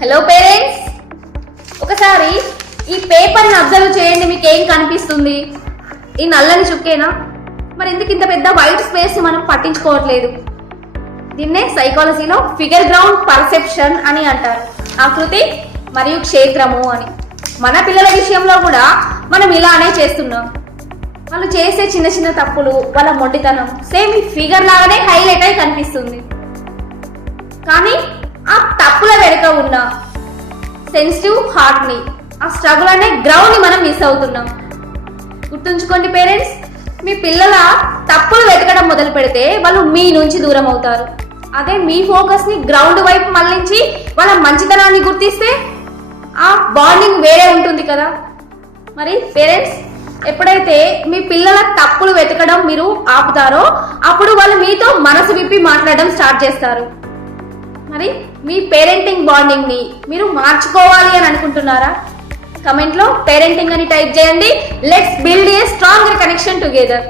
Hello parents, ఒకసారి ఈ పేపర్ని అబ్జర్వ్ చేయండి. మీకు ఏం కనిపిస్తుంది? ఈ నల్లని చుక్కేనా? మరి ఎందుకు ఇంత పెద్ద వైట్ స్పేస్ మనం పట్టించుకోవట్లేదు? దీన్నే సైకాలజీలో ఫిగర్ గ్రౌండ్ పర్సెప్షన్ అని అంటారు. ఆకృతి మరియు క్షేత్రము అని. మన పిల్లల విషయంలో కూడా మనం ఇలానే చేస్తున్నాం. వాళ్ళు చేసే చిన్న చిన్న తప్పులు, వాళ్ళ మొండితనం సేమ్ ఈ ఫిగర్ లాగానే హైలైట్ అయి కనిపిస్తుంది. కానీ ఆ తప్పుల వెనుక ఉన్న సెన్సిటివ్ హార్ట్ ని, ఆ స్ట్రగుల్ అనే గ్రౌండ్ ని మనం మిస్ అవుతున్నాం. గుర్తుంచుకోండి పేరెంట్స్, మీ పిల్లల తప్పులు వెతకడం మొదలు పెడితే వాళ్ళు మీ నుంచి దూరం అవుతారు. అదే మీ ఫోకస్ ని గ్రౌండ్ వైపు మళ్ళించి వాళ్ళ మంచితనాన్ని గుర్తిస్తే ఆ బాండింగ్ వేరే ఉంటుంది కదా. మరి పేరెంట్స్, ఎప్పుడైతే మీ పిల్లల తప్పులు వెతకడం మీరు ఆపుతారో అప్పుడు వాళ్ళు మీతో మనసు విప్పి మాట్లాడడం స్టార్ట్ చేస్తారు. మరి మీ పేరెంటింగ్ బాండింగ్ ని మీరు మార్చుకోవాలి అని అనుకుంటున్నారా? కమెంట్ లో పేరెంటింగ్ అని టైప్ చేయండి. Let's build a stronger connection together.